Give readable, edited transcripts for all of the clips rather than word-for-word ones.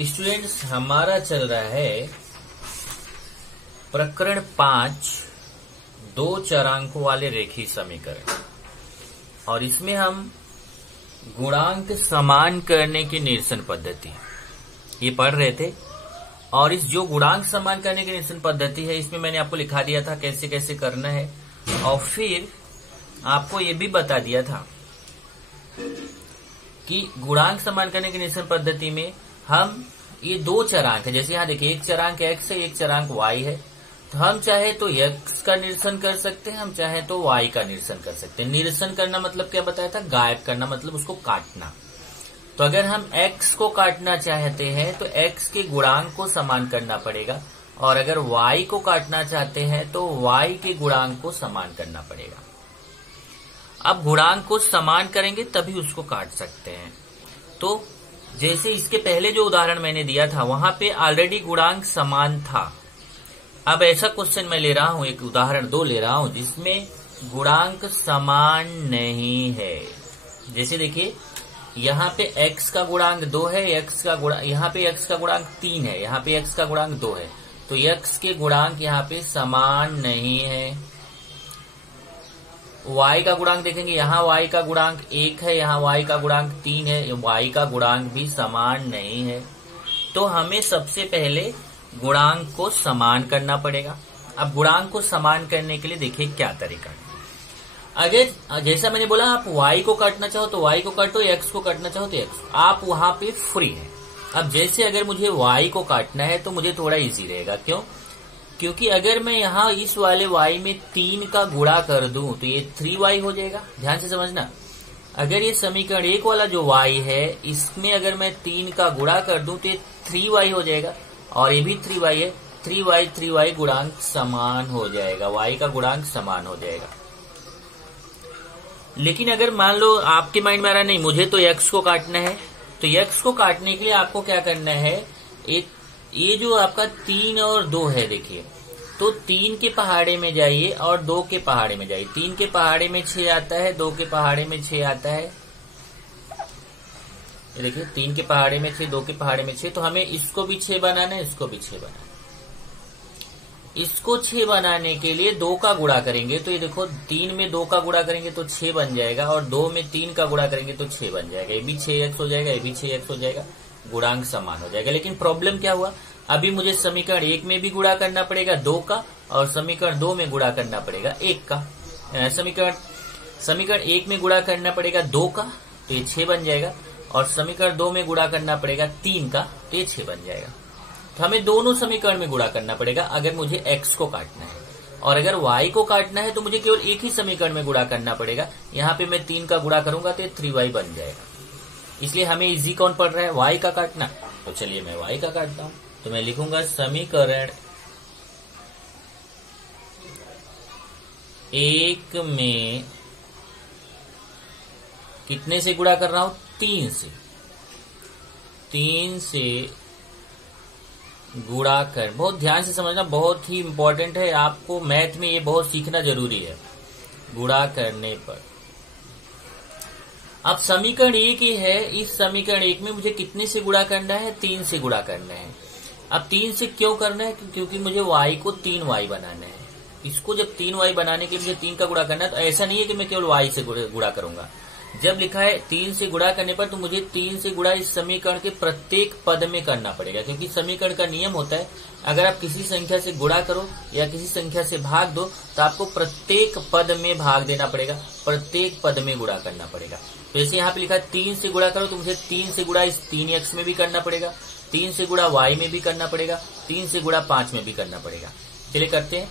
Students, हमारा चल रहा है प्रकरण 5 दो चरांकों वाले रेखीय समीकरण, और इसमें हम गुणांक समान करने की निरसन पद्धति ये पढ़ रहे थे। और इस जो गुणांक समान करने की निरसन पद्धति है, इसमें मैंने आपको लिखा दिया था कैसे कैसे करना है, और फिर आपको ये भी बता दिया था कि गुणांक समान करने की निरसन पद्धति में हम ये दो चरांक है, जैसे यहाँ देखिए एक चरांक x है, एक चरांक y है, तो हम चाहे तो x का निरसन कर सकते हैं, हम चाहे तो y का निरसन कर सकते हैं। निरसन करना मतलब क्या बताया था, गायब करना मतलब उसको काटना। तो अगर हम x को काटना चाहते हैं तो x के गुणांक को समान करना पड़ेगा, और अगर y को काटना चाहते हैं तो y के गुणांक को समान करना पड़ेगा। अब गुणांक को समान करेंगे तभी उसको काट सकते हैं। तो जैसे इसके पहले जो उदाहरण मैंने दिया था वहां पे ऑलरेडी गुणांक समान था। अब ऐसा क्वेश्चन मैं ले रहा हूं, एक उदाहरण 2 ले रहा हूं जिसमें गुणांक समान नहीं है। जैसे देखिए यहाँ पे x का गुणांक 2 है, यहाँ पे x का गुणांक 3 है, यहाँ पे x का गुणांक 2 है, तो x के गुणांक यहाँ पे समान नहीं है। y का गुणांक देखेंगे, यहाँ y का गुणांक 1 है, यहाँ y का गुणांक 3 है, y का गुणांक भी समान नहीं है। तो हमें सबसे पहले गुणांक को समान करना पड़ेगा। अब गुणांक को समान करने के लिए देखिए क्या तरीका है। अगर जैसा मैंने बोला आप y को काटना चाहो तो y को काटो, x को काटना चाहो तो x, आप वहां पे फ्री है। अब जैसे अगर मुझे y को काटना है तो मुझे थोड़ा इजी रहेगा, क्यों? क्योंकि अगर मैं यहाँ इस वाले y में 3 का गुणा कर दूं तो ये 3y हो जाएगा। ध्यान से समझना, अगर ये समीकरण 1 वाला जो y है इसमें अगर मैं 3 का गुणा कर दूं तो ये 3y हो जाएगा, और ये भी 3y है, 3y गुणांक समान हो जाएगा, y का गुणांक समान हो जाएगा। लेकिन अगर मान लो आपके माइंड में आ रहा नहीं मुझे तो x को काटना है, तो x को काटने के लिए आपको क्या करना है, एक ये जो आपका 3 और 2 है देखिए, तो 3 के पहाड़े में जाइए और 2 के पहाड़े में जाइए। 3 के पहाड़े में 6 आता है, 2 के पहाड़े में 6 आता है। ये देखिए 3 के पहाड़े में 6, 2 के पहाड़े में 6, तो हमें इसको भी 6 बनाना है, इसको भी 6 बनाना है। इसको 6 बनाने के लिए 2 का गुणा करेंगे, तो ये देखो 3 में 2 का गुणा करेंगे तो 6 बन जाएगा, और 2 में 3 का गुणा करेंगे तो 6 बन जाएगा। ये भी 6x हो जाएगा, ये भी 6x हो जाएगा, गुणांक समान हो जाएगा। लेकिन प्रॉब्लम क्या हुआ, अभी मुझे समीकरण 1 में भी गुणा करना पड़ेगा 2 का, और समीकरण 2 में गुणा करना पड़ेगा 1 का। समीकरण 1 में गुणा करना पड़ेगा 2 का, तो ये 6 बन जाएगा, और समीकरण 2 में गुणा करना पड़ेगा 3 का, तो ये 6 बन जाएगा। तो हमें दोनों समीकरण में गुणा करना पड़ेगा अगर मुझे x को काटना है, और अगर y को काटना है तो मुझे केवल एक ही समीकरण में गुणा करना पड़ेगा। यहाँ पे मैं 3 का गुणा करूंगा तो 3y बन जाएगा। इसलिए हमें इजी कौन पड़ रहा है, y का काटना। तो चलिए मैं y का काटता हूं, तो मैं लिखूंगा समीकरण 1 में कितने से गुणा कर रहा हूं, 3 से गुणा कर। बहुत ध्यान से समझना, बहुत ही इंपॉर्टेंट है, आपको मैथ में ये बहुत सीखना जरूरी है। गुणा करने पर अब समीकरण 1 ही है, इस समीकरण 1 में मुझे कितने से गुणा करना है, 3 से गुणा करना है। अब 3 से क्यों करना है, क्योंकि मुझे y को 3y बनाना है। इसको जब 3y बनाने के लिए 3 का गुणा करना है, तो ऐसा नहीं है कि मैं केवल y से गुणा करूंगा। जब लिखा है 3 से गुणा करने पर, तो मुझे 3 से गुणा इस समीकरण के प्रत्येक पद में करना पड़ेगा, क्योंकि समीकरण का नियम होता है अगर आप किसी संख्या से गुणा करो या किसी संख्या से भाग दो तो आपको प्रत्येक पद में भाग देना पड़ेगा, प्रत्येक पद में गुणा करना पड़ेगा। तो जैसे यहाँ पे लिखा है 3 से गुणा करो, तो मुझे 3 से गुणा इस 3x में भी करना पड़ेगा, 3 से गुणा y में भी करना पड़ेगा, 3 से गुणा 5 में भी करना पड़ेगा। चलिए करते हैं।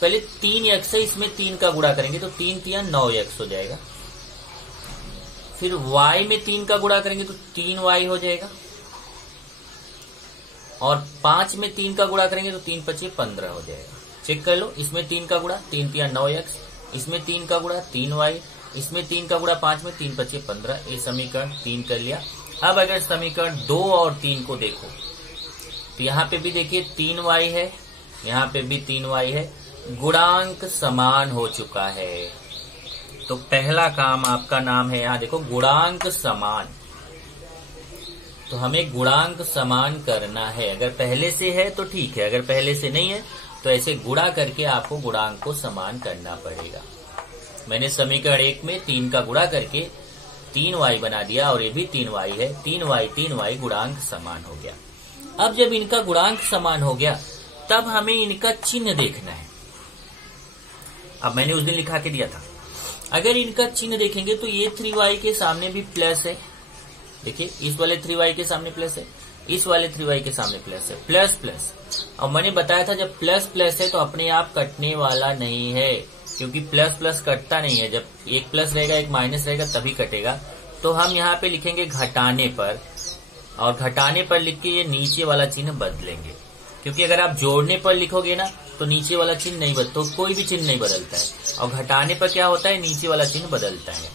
पहले 3x है, इसमें 3 का गुणा करेंगे तो 3 3 9x हो जाएगा। फिर y में 3 का गुणा करेंगे तो 3y हो जाएगा, और 5 में 3 का गुणा करेंगे तो 3 5 15 हो जाएगा। चेक कर लो, इसमें 3 का गुणा 3 3 9x, इसमें 3 का गुणा 3y, इसमें 3 का गुणा 5 में 3 5 15। ये समीकरण 3 कर लिया। अब अगर समीकरण 2 और 3 को देखो तो यहाँ पे भी देखिए 3y है, यहाँ पे भी 3y है, गुणांक समान हो चुका है। तो पहला काम आपका नाम है, यहाँ देखो गुणांक समान। तो हमें गुणांक समान करना है। अगर पहले से है तो ठीक है, अगर पहले से नहीं है तो ऐसे गुणा करके आपको गुणांक को समान करना पड़ेगा। मैंने समीकरण 1 में 3 का गुणा करके 3y बना दिया और ये भी 3y है। 3y गुणांक समान हो गया। अब जब इनका गुणांक समान हो गया तब हमें इनका चिन्ह देखना है। अब मैंने उस दिन लिखा के दिया था, अगर इनका चिन्ह देखेंगे तो ये 3y के सामने भी प्लस है। देखिए इस वाले 3y के सामने प्लस है, इस वाले 3y के सामने प्लस है, प्लस प्लस। और मैंने बताया था जब प्लस प्लस है तो अपने आप कटने वाला नहीं है, क्योंकि प्लस प्लस कटता नहीं है। जब एक प्लस रहेगा एक माइनस रहेगा तभी कटेगा। तो हम यहाँ पे लिखेंगे घटाने पर, और घटाने पर लिख के ये नीचे वाला चिन्ह बदलेंगे, क्योंकि अगर आप जोड़ने पर लिखोगे ना तो नीचे वाला चिन्ह नहीं बदलता, तो कोई भी चिन्ह नहीं बदलता है। और घटाने पर क्या होता है, नीचे वाला चिन्ह बदलता है।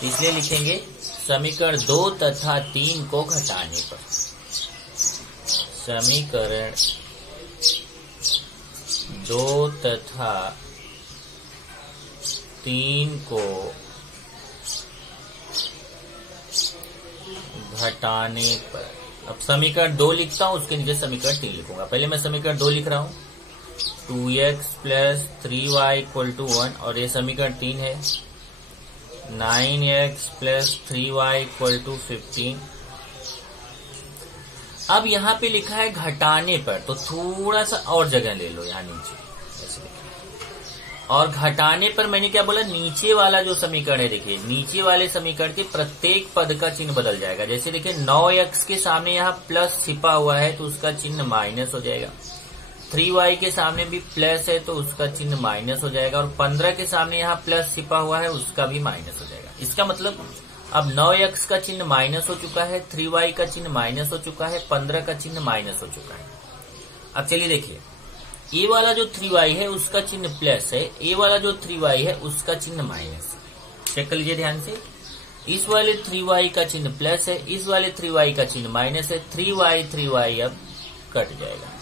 तो इसलिए लिखेंगे समीकरण 2 तथा 3 को घटाने पर। समीकरण 2 तथा 3 को घटाने पर। अब समीकरण 2 लिखता हूं, उसके नीचे समीकरण 3 लिखूंगा। पहले मैं समीकरण 2 लिख रहा हूं, 2x plus 3y equal to 1, और ये समीकरण 3 है 9x plus 3y equal to 15। अब यहाँ पे लिखा है घटाने पर, तो थोड़ा सा और जगह ले लो यहाँ नीचे ऐसे लिखा। और घटाने पर मैंने क्या बोला, नीचे वाला जो समीकरण है, देखिए नीचे वाले समीकरण के प्रत्येक पद का चिन्ह बदल जाएगा। जैसे देखिए 9x के सामने यहाँ प्लस छिपा हुआ है तो उसका चिन्ह माइनस हो जाएगा। 3y के सामने भी प्लस है तो उसका चिन्ह माइनस हो जाएगा। और 15 के सामने यहाँ प्लस छिपा हुआ है उसका भी माइनस हो जाएगा। इसका मतलब अब 9x का चिन्ह माइनस हो चुका है, 3y का चिन्ह माइनस हो चुका है, 15 का चिन्ह माइनस हो चुका है। अब चलिए देखिए, ए वाला जो 3y है उसका चिन्ह प्लस है, ए वाला जो 3y है उसका चिन्ह माइनस। चेक कर लीजिए ध्यान से, इस वाले 3y का चिन्ह प्लस है, इस वाले 3y का चिन्ह माइनस है। 3y अब कट जाएगा।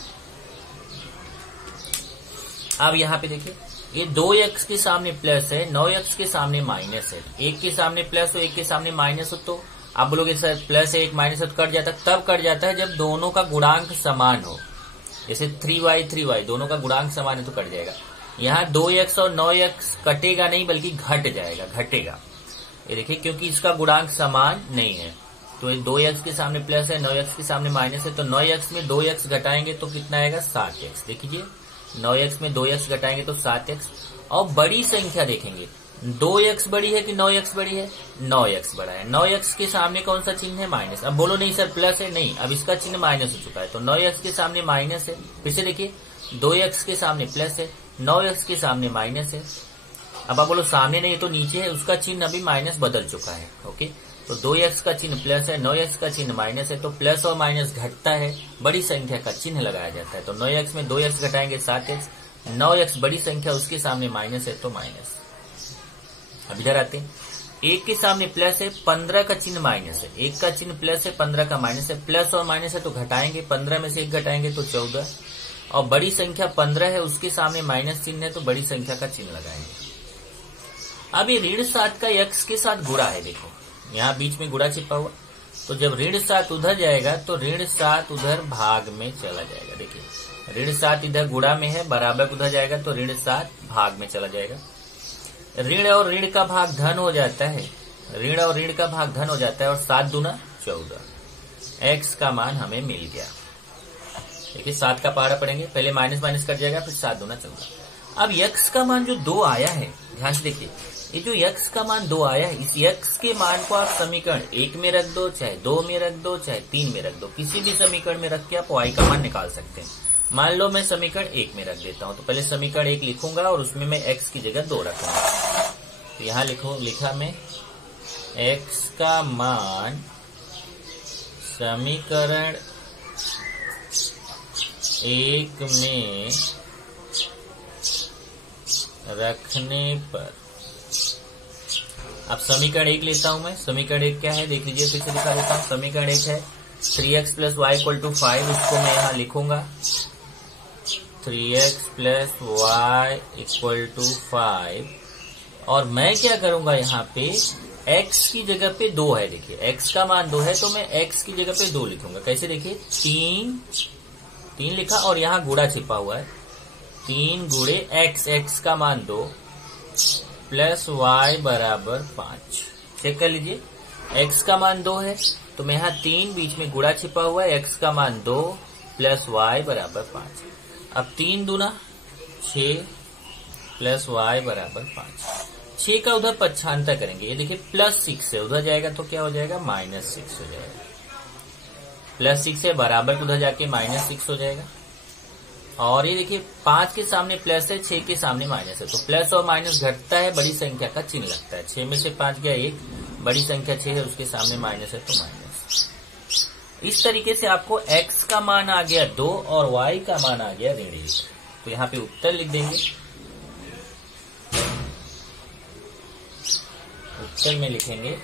अब यहाँ पे देखिए, ये 2x के सामने प्लस है, 9x के सामने माइनस है। एक के सामने प्लस हो, एक के सामने माइनस हो, तो आप बोलोगे सर प्लस है एक माइनस है तो कट जाता है। तब कट जाता है जब दोनों का गुणांक समान हो। जैसे 3y दोनों का गुणांक समान है तो कट जाएगा। यहाँ 2x और 9x कटेगा नहीं बल्कि घट जाएगा, घटेगा। ये देखिए क्योंकि इसका गुणांक समान नहीं है। तो 2x के सामने प्लस है, 9x के सामने माइनस है, तो 9x में 2x घटाएंगे तो कितना आएगा 7x। देखिए 9x में 2x घटाएंगे तो 7x। और बड़ी संख्या देखेंगे, 2x बड़ी है कि 9x बड़ी है, 9x बड़ा है। 9x के सामने कौन सा चिन्ह है, माइनस। अब बोलो नहीं सर प्लस है, नहीं, अब इसका चिन्ह माइनस हो चुका है तो 9x के सामने माइनस है। फिर से देखिए 2x के सामने प्लस है, 9x के सामने माइनस है। अब आप बोलो सामने नहीं है तो नीचे है, उसका चिन्ह अभी माइनस बदल चुका है। ओके, तो 2x का चिन्ह प्लस है, 9x का चिन्ह माइनस है, तो प्लस और माइनस घटता है, बड़ी संख्या का चिन्ह लगाया जाता है। तो 9x में 2x घटाएंगे 7x, 9x बड़ी संख्या उसके सामने माइनस है तो माइनस। अब इधर आते हैं, 1 के सामने प्लस है, 15 का चिन्ह माइनस है। 1 का चिन्ह प्लस है, 15 का माइनस है। प्लस और माइनस है तो घटाएंगे, 15 में से 1 घटाएंगे तो 14। और बड़ी संख्या 15 है, उसके सामने माइनस चिन्ह है तो बड़ी संख्या का चिन्ह लगाएंगे। अब ये ऋण 7 का x के साथ गुणा है। देखो यहाँ बीच में गुणा छिपा हुआ, तो जब ऋण 7 उधर जाएगा तो ऋण 7 उधर भाग में चला जाएगा। देखिए ऋण 7 इधर गुणा में है, बराबर उधर जाएगा तो ऋण 7 भाग में चला जाएगा। ऋण और ऋण का भाग धन हो जाता है, ऋण और ऋण का भाग धन हो जाता है, और 7 दूना 14। x का मान हमें मिल गया। देखिए 7 का पहाड़ा पड़ेंगे, पहले माइनस माइनस कट जाएगा, फिर 7 दूना 14। अब x का मान जो 2 आया है, ध्यान से देखिए, ये जो x का मान 2 आया है, इस x के मान को आप समीकरण 1 में रख दो, चाहे 2 में रख दो, चाहे 3 में रख दो, किसी भी समीकरण में रख के आप y का मान निकाल सकते हैं। मान लो मैं समीकरण 1 में रख देता हूं, तो पहले समीकरण 1 लिखूंगा और उसमें मैं x की जगह 2 रखूंगा। तो यहाँ लिखा मैं x का मान समीकरण 1 में रखने पर। अब समीकरण 1 लेता हूं मैं। समीकरण 1 क्या है देख लीजिए, फिर से दिखा देता हूं। समीकरण 1 है 3x plus y equal to 5, उसको मैं यहाँ लिखूंगा 3x plus y equal to 5। और मैं क्या करूंगा यहाँ पे x की जगह पे 2 है, देखिए x का मान 2 है तो मैं x की जगह पे 2 लिखूंगा। कैसे देखिए, 3 लिखा और यहाँ गुणा छिपा हुआ है, 3 गुणे x का मान 2 प्लस y बराबर 5। चेक कर लीजिए, x का मान 2 है तो मैं यहाँ 3 बीच में गुणा छिपा हुआ है, x का मान 2 प्लस y बराबर 5। अब 3 दूना 6 प्लस y बराबर 5। 6 का उधर पक्षांतर करेंगे, ये देखिए +6 है, उधर जाएगा तो क्या हो जाएगा, -6 हो जाएगा। +6 है बराबर उधर जाके -6 हो जाएगा। और ये देखिए 5 के सामने प्लस है, 6 के सामने माइनस है, तो प्लस और माइनस घटता है, बड़ी संख्या का चिन्ह लगता है। 6 में से 5 गया 1, बड़ी संख्या 6 है, उसके सामने माइनस है तो माइनस। इस तरीके से आपको x का मान आ गया 2 और y का मान आ गया ऋण 1। तो यहाँ पे उत्तर लिख देंगे। उत्तर में लिखेंगे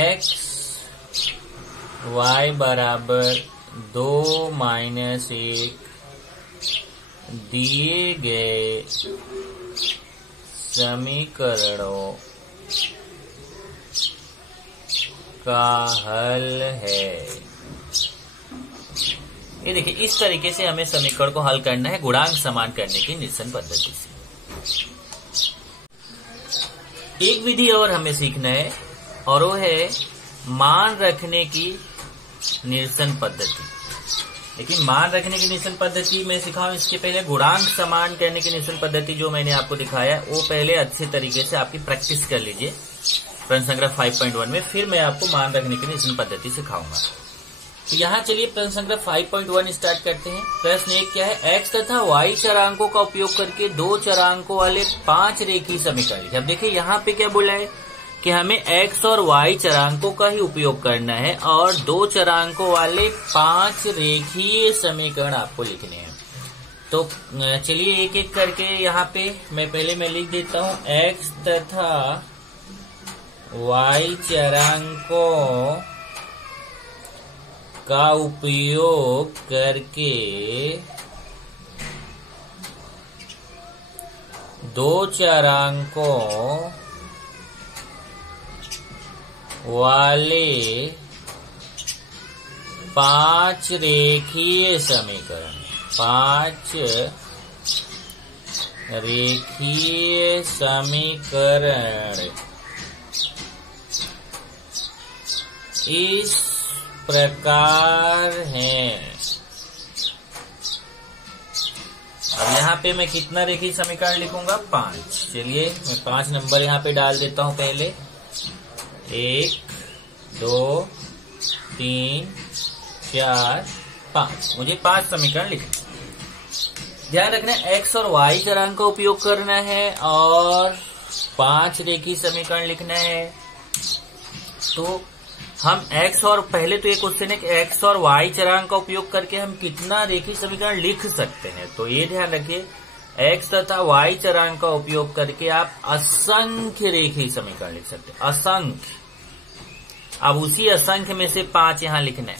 x y बराबर 2 - 1 दिए गए समीकरणों का हल है। ये देखिए इस तरीके से हमें समीकरण को हल करना है गुणांक समान करने की निरसन पद्धति से। एक विधि और हमें सीखना है और वो है मान रखने की निरसन पद्धति। लेकिन मान रखने की निरसन पद्धति मैं सिखाऊं इसके पहले गुणांक समान करने की निरसन पद्धति जो मैंने आपको दिखाया वो पहले अच्छे तरीके से आपकी प्रैक्टिस कर लीजिए प्रश्न संग्रह 5.1 में, फिर मैं आपको मान रखने की निरसन पद्धति सिखाऊंगा। तो यहाँ चलिए प्रश्न संग्रह 5.1 स्टार्ट करते हैं। प्रश्न 1 क्या है, x तथा y चरांकों का उपयोग करके 2 चरांकों वाले 5 रेखीय समीकरण लिखे। अब देखिए यहाँ पे क्या बोला है कि हमें x और y चरांकों का ही उपयोग करना है और 2 चरांकों वाले 5 रेखीय समीकरण आपको लिखने हैं। तो चलिए एक एक करके यहाँ पे मैं लिख देता हूँ x तथा y चरांकों का उपयोग करके 2 चरांकों वाले 5 रेखीय समीकरण, 5 रेखीय समीकरण इस प्रकार हैं। अब यहाँ पे मैं कितना रेखीय समीकरण लिखूंगा, 5। चलिए मैं 5 नंबर यहाँ पे डाल देता हूँ पहले, 1 2 3 4 5। मुझे 5 समीकरण लिखना। ध्यान रखना x और y चरांक का उपयोग करना है और 5 रेखीय समीकरण लिखना है। तो हम x और पहले तो ये क्वेश्चन है कि x और y चरांक का उपयोग करके हम कितना रेखीय समीकरण लिख सकते हैं। तो ये ध्यान रखिए x तथा y चरांक का उपयोग करके आप असंख्य रेखीय समीकरण लिख सकते हैं, असंख्य। अब उसी असंख्य में से 5 यहाँ लिखना है।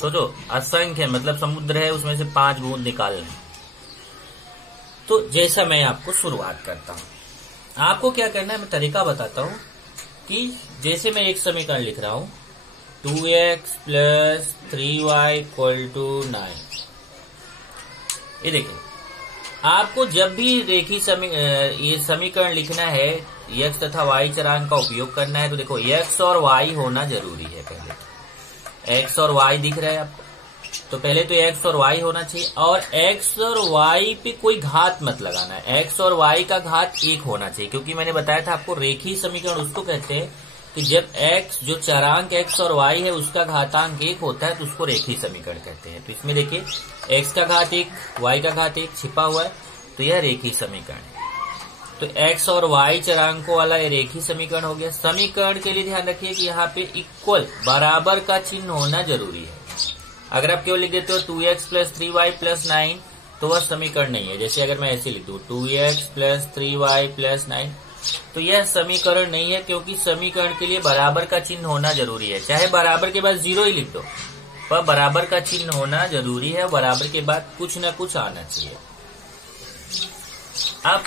तो जो असंख्य मतलब समुद्र है उसमें से 5 बूंद निकालना है। तो जैसा मैं आपको शुरुआत करता हूं, आपको क्या करना है मैं तरीका बताता हूं कि जैसे मैं एक समीकरण लिख रहा हूं 2x + 3y = 9। ये देखिए आपको जब भी रेखीय ये समीकरण लिखना है x तथा y चरांक का उपयोग करना है तो देखो x और y होना जरूरी है। पहले x और y दिख रहा है आपको, तो पहले तो x और y होना चाहिए और x और y पे कोई घात मत लगाना है। x और y का घात 1 होना चाहिए, क्योंकि मैंने बताया था आपको रेखीय समीकरण उसको कहते हैं कि जब x जो चरांक x और y है उसका घातांक 1 होता है तो उसको रेखीय समीकरण कहते हैं। तो इसमें देखिए x का घात 1 y का घात 1 छिपा हुआ है, तो यह रेखीय समीकरण है। तो x और y चरांकों वाला ये रेखीय समीकरण हो गया। समीकरण के लिए ध्यान रखिए कि यहाँ पे इक्वल बराबर का चिन्ह होना जरूरी है। अगर आप केवल लिख देते हो 2x + 3y + 9 तो वह समीकरण नहीं है। जैसे अगर मैं ऐसे लिख दूं 2x + 3y + 9 तो यह समीकरण नहीं है, क्योंकि समीकरण के लिए बराबर का चिन्ह होना जरूरी है। चाहे बराबर के बाद 0 ही लिख दो, पर बराबर का चिन्ह होना जरूरी है। बराबर के बाद कुछ न कुछ आना चाहिए। अब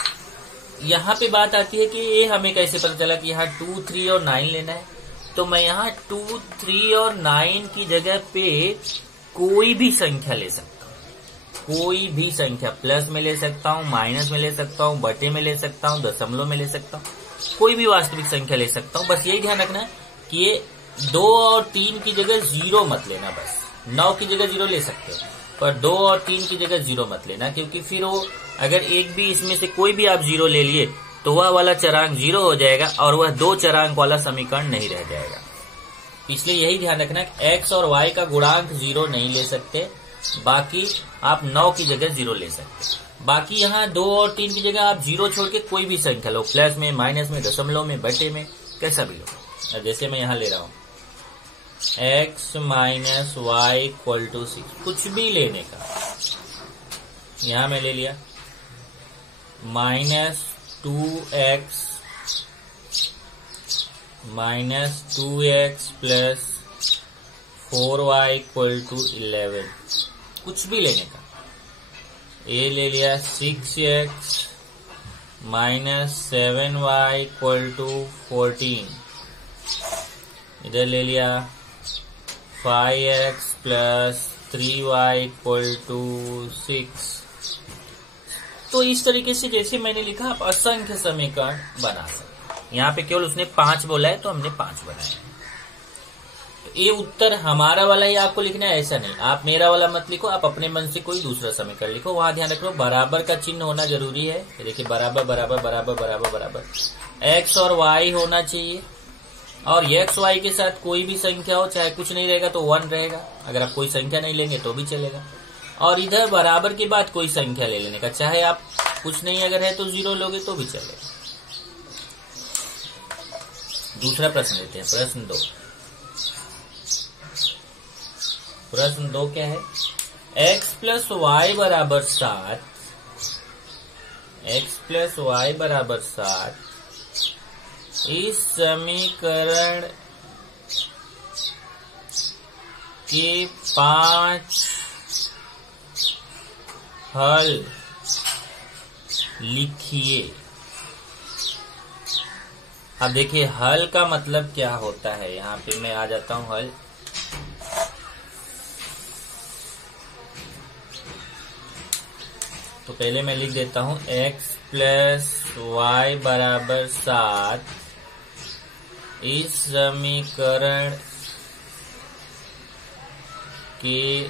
यहाँ पे बात आती है कि ये हमें कैसे पता चला कि यहाँ 2, 3 और 9 लेना है। तो मैं यहाँ 2, 3 और 9 की जगह पे कोई भी संख्या ले सकता हूँ। कोई भी संख्या प्लस में ले सकता हूँ, माइनस में ले सकता हूँ, बटे में ले सकता हूँ, दशमलव में ले सकता हूँ, कोई भी वास्तविक संख्या ले सकता हूँ। बस यही ध्यान रखना कि ये 2 और 3 की जगह 0 मत लेना। बस 9 की जगह 0 ले सकते हो, पर 2 और 3 की जगह 0 मत लेना, क्योंकि फिर वो अगर एक भी इसमें से कोई भी आप 0 ले लिए तो वह वाला चरांक 0 हो जाएगा और वह 2 चरांक वाला समीकरण नहीं रह जाएगा। इसलिए यही ध्यान रखना कि x और y का गुणांक 0 नहीं ले सकते, बाकी आप 9 की जगह 0 ले सकते। बाकी यहाँ 2 और 3 की जगह आप 0 छोड़ के कोई भी संख्या लो, प्लस में, माइनस में, दशमलव में, बटे में, कैसा भी लो। जैसे मैं यहाँ ले रहा हूँ x minus y equal to 6, कुछ भी लेने का। यहां मैं ले लिया minus 2x plus 4y equal to 11, कुछ भी लेने का। ये ले लिया 6x minus 7y equal to 14, इधर ले लिया 5x plus 3y equal to 6। तो इस तरीके से जैसे मैंने लिखा आप असंख्य समीकरण बना सकते। यहाँ पे केवल उसने 5 बोला है तो हमने 5 बनाया। तो ये उत्तर हमारा वाला ही आपको लिखना है, ऐसा नहीं। आप मेरा वाला मत लिखो, आप अपने मन से कोई दूसरा समीकरण लिखो। वहां ध्यान रखो बराबर का चिन्ह होना जरूरी है। देखिए बराबर बराबर बराबर बराबर बराबर, x और y होना चाहिए, और x y के साथ कोई भी संख्या हो, चाहे कुछ नहीं रहेगा तो 1 रहेगा। अगर आप कोई संख्या नहीं लेंगे तो भी चलेगा। और इधर बराबर के बाद कोई संख्या ले लेने का, चाहे आप कुछ नहीं अगर है तो 0 लोगे तो भी चलेगा। दूसरा प्रश्न लेते हैं, प्रश्न 2 क्या है? x प्लस वाई बराबर 7, x प्लस वाई बराबर 7 इस समीकरण के 5 हल लिखिए। अब देखिए हल का मतलब क्या होता है। यहाँ पे मैं आ जाता हूं हल। तो पहले मैं लिख देता हूं x प्लस वाई बराबर 7 इस समीकरण के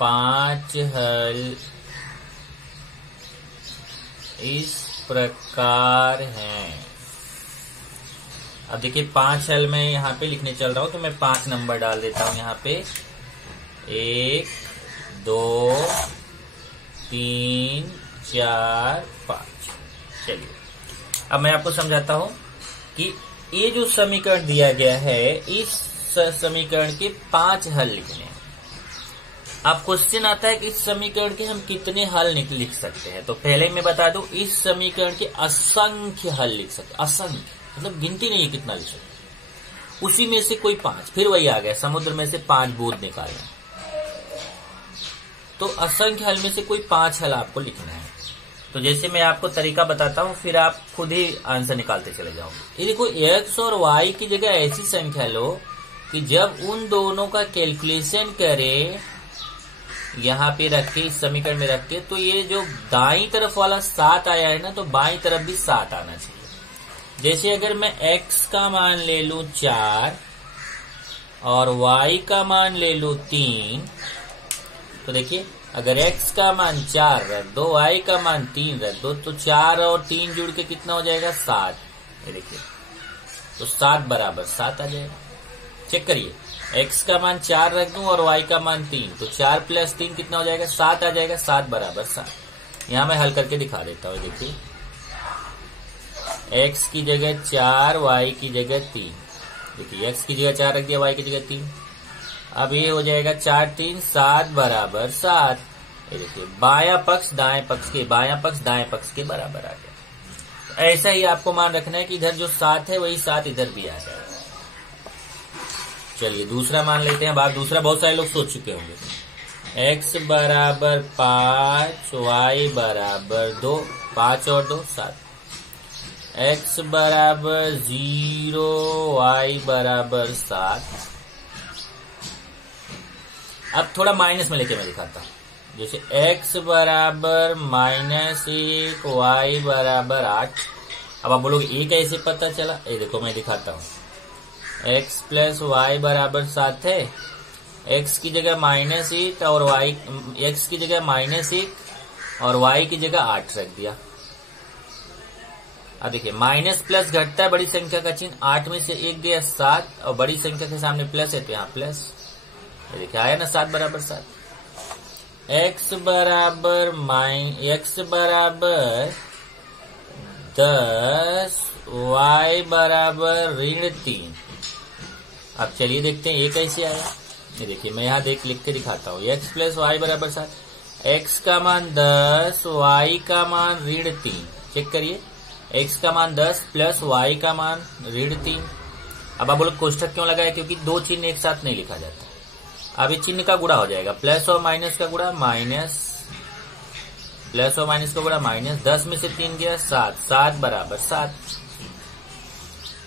5 हल इस प्रकार हैं। अब देखिए 5 हल मैं यहाँ पे लिखने चल रहा हूं, तो मैं 5 नंबर डाल देता हूं यहाँ पे। 1, 2, 3, 4, 5। चलिए अब मैं आपको समझाता हूं कि ये जो समीकरण दिया गया है, इस समीकरण के 5 हल लिखने हैं। अब क्वेश्चन आता है कि इस समीकरण के हम कितने हल लिख सकते हैं। तो पहले मैं बता दूं, इस समीकरण के असंख्य हल लिख सकते। असंख्य मतलब गिनती नहीं है कितना लिख सकते। उसी में से कोई 5, फिर वही आ गया, समुद्र में से 5 बूंद निकालना। तो असंख्य हल में से कोई 5 हल आपको लिखना है। तो जैसे मैं आपको तरीका बताता हूं, फिर आप खुद ही आंसर निकालते चले जाओगे। ये देखो x और y की जगह ऐसी संख्या लो कि जब उन दोनों का कैलकुलेशन करें, यहाँ पे रख के, इस समीकरण में रख के, तो ये जो दाईं तरफ वाला 7 आया है ना, तो बाईं तरफ भी 7 आना चाहिए। जैसे अगर मैं x का मान ले लूं 4 और y का मान ले लूं 3, तो देखिए अगर x का मान 4 रख दो, y का मान 3 रख दो, तो 4 और 3 जुड़ के कितना हो जाएगा? 7। ये देखिए तो 7 बराबर 7 आ जाएगा। चेक करिए, x का मान 4 रख दूं और y का मान 3, तो 4 प्लस 3 कितना हो जाएगा? 7 आ जाएगा। 7 बराबर 7। यहाँ मैं हल करके दिखा देता हूँ। देखिए x की जगह 4, y की जगह 3। देखिए x की जगह 4 रख दिया, y की जगह 3। अब ये हो जाएगा 4, 3, 7 बराबर 7। ये देखिए बायां पक्ष दाएं पक्ष के, बायां पक्ष दाएं पक्ष के बराबर आ गया। ऐसा ही आपको मान रखना है कि इधर जो 7 है वही 7 इधर भी आ जाएगा। चलिए दूसरा मान लेते हैं। अब दूसरा बहुत सारे लोग सोच चुके होंगे। x बराबर 5, y बराबर 2। 5 और 2 7, x बराबर 0, y बराबर 7। अब थोड़ा माइनस में लेके मैं दिखाता हूं, जैसे x बराबर -1, y बराबर 8। अब आप बोलोगे ये कैसे पता चला? ये देखो मैं दिखाता हूँ, x प्लस वाई बराबर 7 है, x की जगह -1 और y, x की जगह -1 और y की जगह 8 रख दिया। अब देखिए माइनस प्लस घटता है, बड़ी संख्या का चिन्ह, 8 में से 1 गया 7 और बड़ी संख्या के सामने प्लस है तो यहाँ प्लस। ये देखिए आया ना 7 बराबर 7। x बराबर 10, y बराबर -3। अब चलिए देखते हैं ये कैसे आया। ये देखिए मैं यहाँ लिख के दिखाता हूँ, x प्लस वाई बराबर 7, x का मान 10, y का मान -3। चेक करिए, x का मान 10 प्लस y का मान -3। अब आप बोलो कोष्ठक क्यों लगाया? क्योंकि दो चिन्ह एक साथ नहीं लिखा जाता। अब ये चिन्ह का गुणा हो जाएगा, प्लस और माइनस का गुणा माइनस, प्लस और माइनस का गुणा माइनस, 10 में से 3 गया 7, 7 बराबर 7।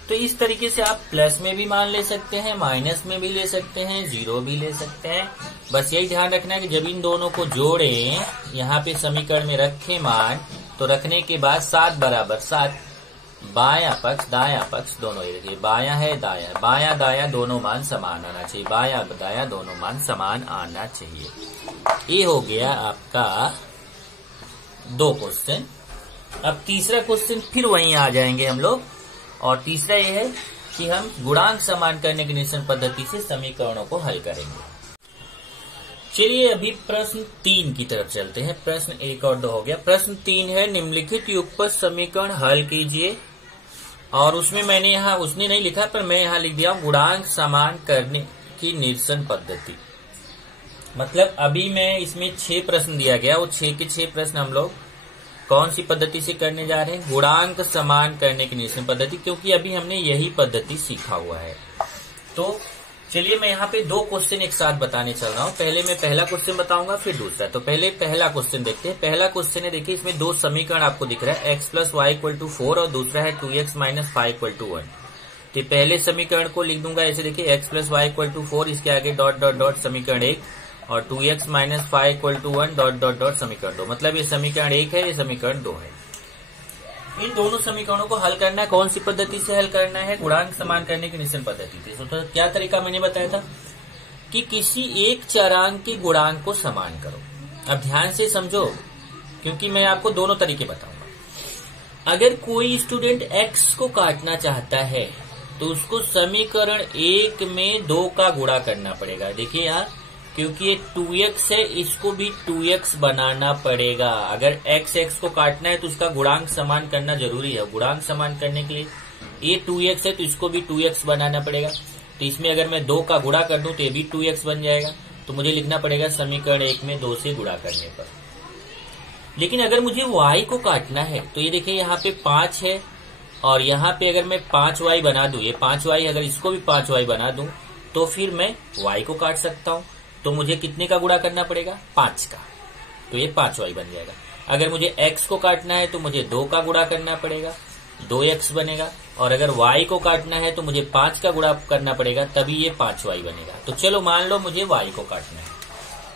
तो इस तरीके से आप प्लस में भी मान ले सकते हैं, माइनस में भी ले सकते हैं, जीरो भी ले सकते हैं। बस यही ध्यान रखना है कि जब इन दोनों को जोड़ें, यहाँ पे समीकरण में रखें मान, तो रखने के बाद 7 बराबर 7, बायां पक्ष दायां पक्ष दोनों, ये बायां है दायां है, बायां दायां दोनों मान समान आना चाहिए, बायां दायां दोनों मान समान आना चाहिए। ये हो गया आपका 2 क्वेश्चन। अब तीसरा क्वेश्चन फिर वहीं आ जाएंगे हम लोग, और तीसरा ये है कि हम गुणांक समान करने की निरसन पद्धति से समीकरणों को हल करेंगे। चलिए अभी प्रश्न 3 की तरफ चलते हैं। प्रश्न 1 और 2 हो गया। प्रश्न 3 है, निम्नलिखित युगपत समीकरण हल कीजिए। और उसमें मैंने यहाँ, उसने नहीं लिखा पर मैं यहाँ लिख दिया हूँ गुणांक समान करने की निरसन पद्धति। मतलब अभी मैं इसमें 6 प्रश्न दिया गया, वो 6 के 6 प्रश्न हम लोग कौन सी पद्धति से करने जा रहे हैं? गुणांक समान करने की निरसन पद्धति, क्योंकि अभी हमने यही पद्धति सीखा हुआ है। तो चलिए मैं यहाँ पे 2 क्वेश्चन एक साथ बताने चल रहा हूँ। पहले मैं पहला क्वेश्चन बताऊंगा फिर दूसरा। तो पहले पहला क्वेश्चन देखते हैं। पहला क्वेश्चन है, देखिए इसमें 2 समीकरण आपको दिख रहा है, x plus y equal to 4 और दूसरा है 2x माइनस 5 इक्वल टू 1। तो पहले समीकरण को लिख दूंगा ऐसे, देखिए x plus y equal to 4, इसके आगे डॉट डॉट डॉट समीकरण 1, और 2x minus 5 equal to 1 dot dot dot समीकरण 2। मतलब ये समीकरण 1 है, ये समीकरण 2 है। इन दोनों समीकरणों को हल करना है, कौन सी पद्धति से हल करना है? गुणांक समान करने की निरसन पद्धति से। तो क्या तरीका मैंने बताया था कि किसी एक चरांक के गुणांक को समान करो। अब ध्यान से समझो, क्योंकि मैं आपको दोनों तरीके बताऊंगा। अगर कोई स्टूडेंट x को काटना चाहता है तो उसको समीकरण 1 में 2 का गुणा करना पड़ेगा। देखिए यहाँ, क्योंकि ये 2x है, इसको भी 2x बनाना पड़ेगा। अगर x को काटना है तो उसका गुणांक समान करना जरूरी है। गुणांक समान करने के लिए ये 2x है तो इसको भी 2x बनाना पड़ेगा। तो इसमें अगर मैं 2 का गुणा कर दूं तो ये भी 2x बन जाएगा। तो मुझे लिखना पड़ेगा समीकरण 1 में 2 से गुणा करने पर। लेकिन अगर मुझे y को काटना है तो ये देखिए यहाँ पे 5 है, और यहाँ पे अगर मैं 5y बना दूं, ये 5y, अगर इसको भी 5y बना दूं तो फिर मैं y को काट सकता हूँ। तो मुझे कितने का गुणा करना पड़ेगा? 5 का। तो ये 5y बन जाएगा। अगर मुझे x को काटना है तो मुझे 2 का गुणा करना पड़ेगा, 2x बनेगा। और अगर y को काटना है तो मुझे 5 का गुणा करना पड़ेगा, तभी ये 5y बनेगा। तो चलो मान लो मुझे y को काटना है,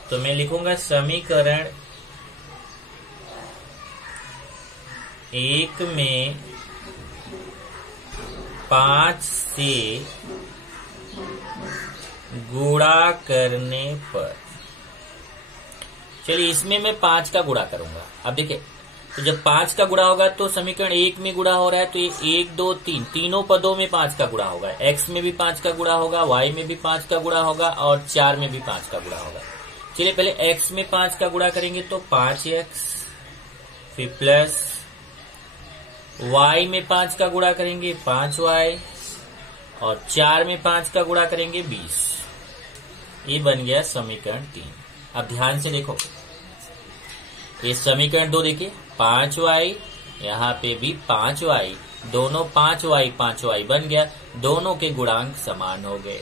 तो मैं लिखूंगा समीकरण 1 में 5 से गुणा करने पर, चलिए इसमें मैं 5 का गुणा करूंगा। अब देखिए, तो जब 5 का गुणा होगा तो समीकरण 1 में गुणा हो रहा है, तो ये 1 2 3 तीनों पदों में 5 का गुणा होगा। x में भी 5 का गुणा होगा, y में भी 5 का गुणा होगा, और 4 में भी 5 का गुणा होगा। चलिए पहले x में 5 का गुणा करेंगे तो 5x, फिर प्लस y में 5 का गुणा करेंगे 5y, और 4 में 5 का गुणा करेंगे 20। ये बन गया समीकरण 3। अब ध्यान से देखो, ये समीकरण 2 देखिए, 5y, यहाँ पे भी 5y, दोनों 5y बन गया। दोनों के गुणांक समान हो गए।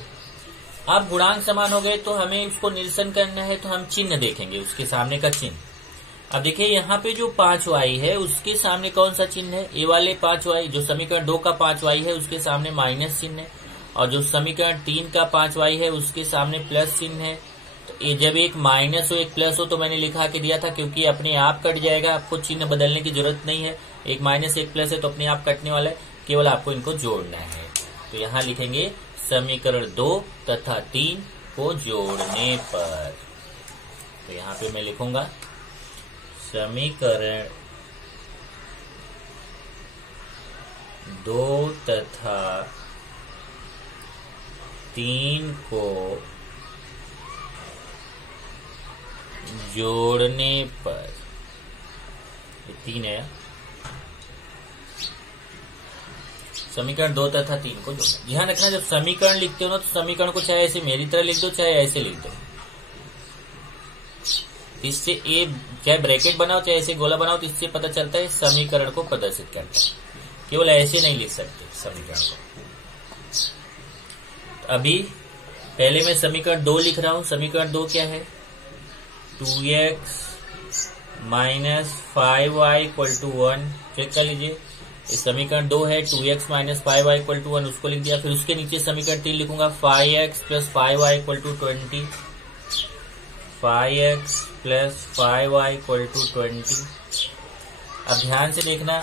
अब गुणांक समान हो गए तो हमें उसको निरसन करना है, तो हम चिन्ह देखेंगे, उसके सामने का चिन्ह। अब देखिए यहाँ पे जो 5y है उसके सामने कौन सा चिन्ह है, ए वाले 5y, जो समीकरण 2 का 5y है उसके सामने माइनस चिन्ह है, और जो समीकरण 3 का 5y है उसके सामने प्लस चिन्ह है। तो ये जब एक माइनस हो एक प्लस हो तो मैंने लिखा के दिया था, क्योंकि अपने आप कट जाएगा, आपको चिन्ह बदलने की जरूरत नहीं है। एक माइनस एक प्लस है तो अपने आप कटने वाला है, केवल आपको इनको जोड़ना है। तो यहाँ लिखेंगे समीकरण 2 तथा 3 को जोड़ने पर। तो यहाँ पे मैं लिखूंगा समीकरण 2 तथा 3 को जोड़ने पर, 3 है, समीकरण 2 तथा 3 को जोड़ना। ध्यान रखना जब समीकरण लिखते हो ना तो समीकरण को चाहे ऐसे मेरी तरह लिख दो चाहे ऐसे लिख दो, इससे ए चाहे ब्रैकेट बनाओ चाहे ऐसे गोला बनाओ तो इससे पता चलता है समीकरण को प्रदर्शित करता है। केवल ऐसे नहीं लिख सकते समीकरण को। तो अभी पहले मैं समीकरण 2 लिख रहा हूं। समीकरण 2 क्या है, 2x minus 5y equal to 1। Check कर लीजिए, इस समीकरण 2 है, 2x minus 5y equal to 1, उसको लिख दिया। फिर उसके नीचे समीकरण 3 लिखूंगा, 5x plus 5y equal to 20, 5x plus 5y equal to 20। अब ध्यान से देखना,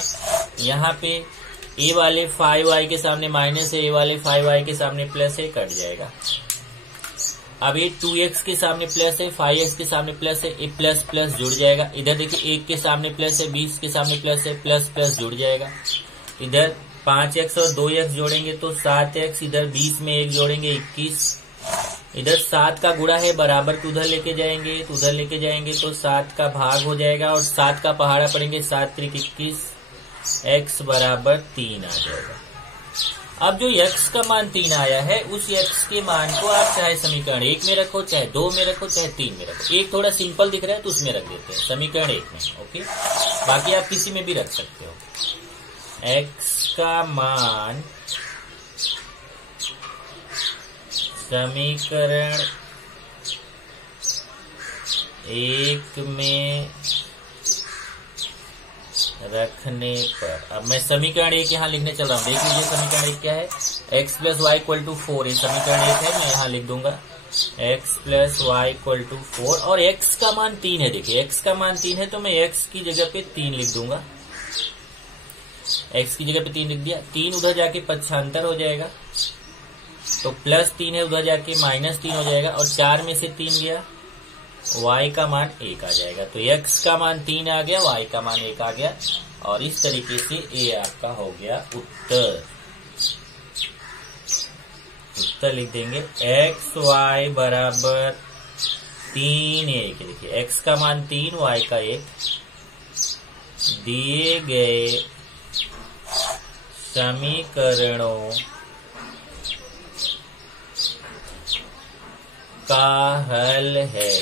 यहाँ पे a वाले 5y के सामने माइनस है, a वाले 5y के सामने प्लस है, कट जाएगा। अब ये 2x के सामने प्लस है, 5x के सामने प्लस है, ये प्लस प्लस जुड़ जाएगा। इधर देखिए 1 के सामने प्लस है, 20 के सामने प्लस है, प्लस प्लस जुड़ जाएगा। इधर 5x और 2x जोड़ेंगे तो 7x, इधर 20 में 1 जोड़ेंगे 21, इधर 7 का गुणा है बराबर को उधर लेके जाएंगे, तो उधर लेके जाएंगे तो 7 का भाग हो जाएगा और 7 का पहाड़ा पड़ेंगे, 7 त्रिक 21, x बराबर 3 आ जाएगा। अब जो x का मान 3 आया है उस x के मान को आप चाहे समीकरण 1 में रखो, चाहे 2 में रखो, चाहे 3 में रखो। एक थोड़ा सिंपल दिख रहा है तो उसमें रख देते हैं, समीकरण 1 में। ओके, बाकी आप किसी में भी रख सकते हो। x का मान समीकरण 1 में रखने पर, अब मैं समीकरण 1 यहाँ लिखने चल रहा हूँ। देख लीजिए समीकरण 1 क्या है, x plus y equal to 4, ये समीकरण 1 है। मैं यहाँ लिख दूंगा x plus y equal to 4 और x का मान 3 है। देखिए x का मान 3 है तो मैं x की जगह पे 3 लिख दूंगा, x की जगह पे 3 लिख दिया। 3 उधर जाके पक्षांतर हो जाएगा तो प्लस 3 है, उधर जाके माइनस 3 हो जाएगा और 4 में से 3 गया, y का मान 1 आ जाएगा। तो x का मान 3 आ गया, y का मान 1 आ गया और इस तरीके से a आपका हो गया उत्तर। उत्तर लिख देंगे x y बराबर 3 1। देखिए x का मान 3, y का 1, दिए गए समीकरणों का हल है।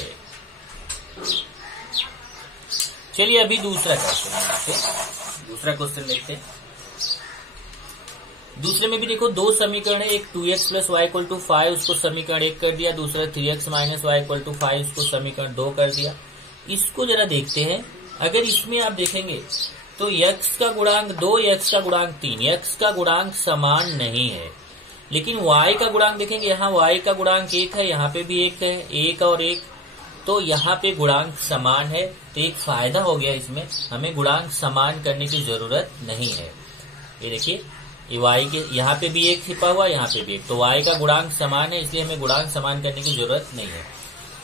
चलिए अभी दूसरा क्वेश्चन देखते हैं। दूसरा क्वेश्चन देखते हैं। दूसरे में भी देखो दो समीकरण है, एक 2x plus y equal to 5 उसको समीकरण 1 कर दिया, दूसरा 3x minus y equal to 5 उसको समीकरण 2 कर दिया। इसको जरा देखते हैं। अगर इसमें आप देखेंगे तो x का गुणांक 2, x का गुणांक 3, x का गुणांक समान नहीं है, लेकिन y का गुणांक देखेंगे, यहाँ y का गुणांक 1 है, यहाँ पे भी 1 है, 1 और 1, तो यहाँ पे गुणांक समान है। तो एक फायदा हो गया इसमें, हमें गुणांक समान करने की जरूरत नहीं है। ये देखिए ये y के यहाँ पे भी 1 छिपा हुआ, यहाँ पे भी 1, तो y का गुणांक समान है, इसलिए हमें गुणांक समान करने की जरूरत नहीं है।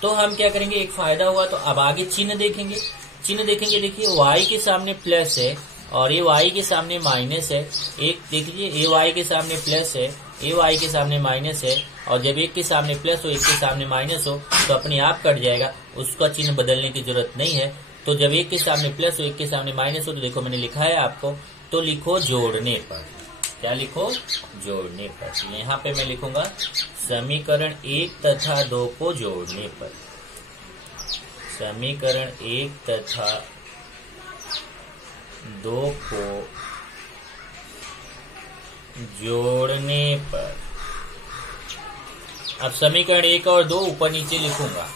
तो हम क्या करेंगे, एक फायदा हुआ। तो अब आगे चिन्ह देखेंगे। चिन्ह देखेंगे, देखिए y के सामने प्लस है और ये y के सामने माइनस है। एक देखिए ये y के सामने प्लस है, ये y के सामने माइनस है, और जब एक के सामने प्लस हो एक के सामने माइनस हो तो अपने आप कट जाएगा, उसका चिन्ह बदलने की जरूरत नहीं है। तो जब एक के सामने प्लस हो एक के सामने माइनस हो तो देखो मैंने लिखा है आपको, तो लिखो जोड़ने पर। क्या लिखो, जोड़ने पर। तो यहाँ पे मैं लिखूंगा समीकरण 1 तथा 2 को जोड़ने पर। समीकरण 1 तथा 2 को जोड़ने पर। अब समीकरण 1 और 2 ऊपर नीचे लिखूंगा।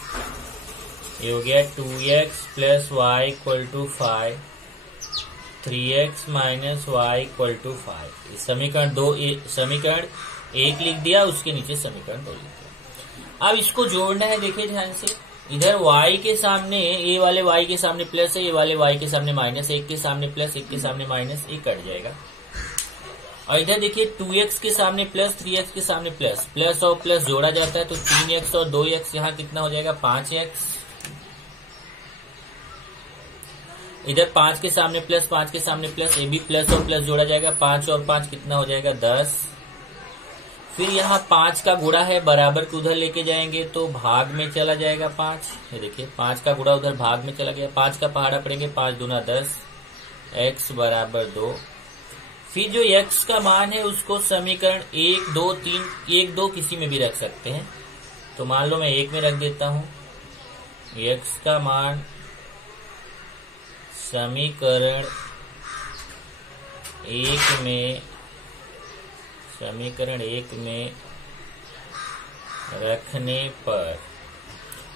ये हो गया 2x plus y equal to 5, 3x minus y equal to 5। समीकरण 2, समीकरण 1 लिख दिया, उसके नीचे समीकरण 2 लिख दिया। अब इसको जोड़ना है, देखिए ध्यान से। इधर y के सामने, ये वाले y के सामने प्लस है, ये वाले y के सामने माइनस, एक के सामने प्लस, एक के सामने माइनस, ये कट जाएगा। और इधर देखिए 2x के सामने प्लस, 3x के सामने प्लस, प्लस और प्लस जोड़ा जाता है तो 3x और 2x, यहाँ कितना हो जाएगा 5x। इधर 5 के सामने प्लस, 5 के सामने प्लस, ये भी प्लस और प्लस जोड़ा जाएगा, 5 और 5 कितना हो जाएगा 10। फिर यहाँ 5 का गुणा है, बराबर को उधर लेके जाएंगे तो भाग में चला जाएगा 5। ये देखिए 5 का गुणा उधर भाग में चला गया, 5 का पहाड़ा पड़ेंगे, 5 दूना 10, x बराबर 2। फिर जो x का मान है उसको समीकरण 1, 2, 3, 1, 2 किसी में भी रख सकते हैं। तो मान लो मैं 1 में रख देता हूं। x का मान समीकरण 1 में रखने पर,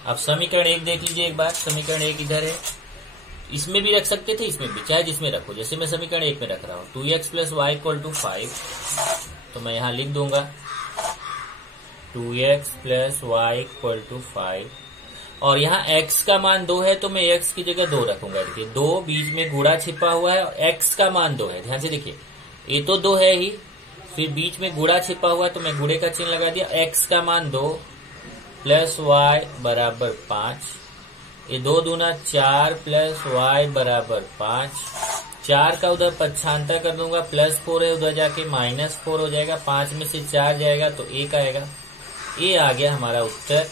अब समीकरण 1 देख लीजिए एक बार। समीकरण 1 इधर है, इसमें भी रख सकते थे, इसमें भी, चाहे जिसमें रखो। जैसे मैं समीकरण 1 में रख रहा हूं 2x plus y equal to 5, तो मैं यहां लिख दूंगा 2x plus y equal to 5। और यहाँ x का मान 2 है तो मैं x की जगह 2 रखूंगा। देखिए 2 बीच में गुणा छिपा हुआ है और x का मान 2 है। ध्यान से देखिए, ये तो 2 है ही, फिर बीच में गुणा छिपा हुआ तो मैं गुणे का चिन्ह लगा दिया। x का मान 2 प्लस y बराबर 5, ये 2 दूना 4 प्लस y बराबर 5। 4 का उधर पक्षांतर कर दूंगा, प्लस 4 है, उधर जाके माइनस 4 हो जाएगा। 5 में से 4 जाएगा तो 1 आएगा। ये आ गया हमारा उत्तर।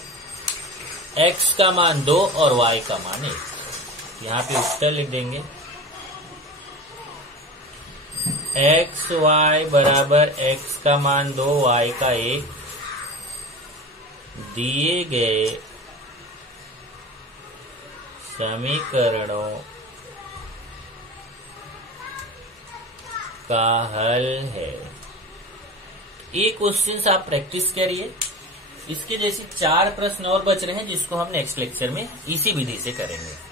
x का मान 2 और y का मान 1। यहाँ पे उत्तर लिख देंगे x y बराबर x का मान 2, y का 1। दिए गए समीकरणों का हल है। ये क्वेश्चन आप प्रैक्टिस करिए। इसके जैसे 4 प्रश्न और बच रहे हैं जिसको हम नेक्स्ट लेक्चर में इसी विधि से करेंगे।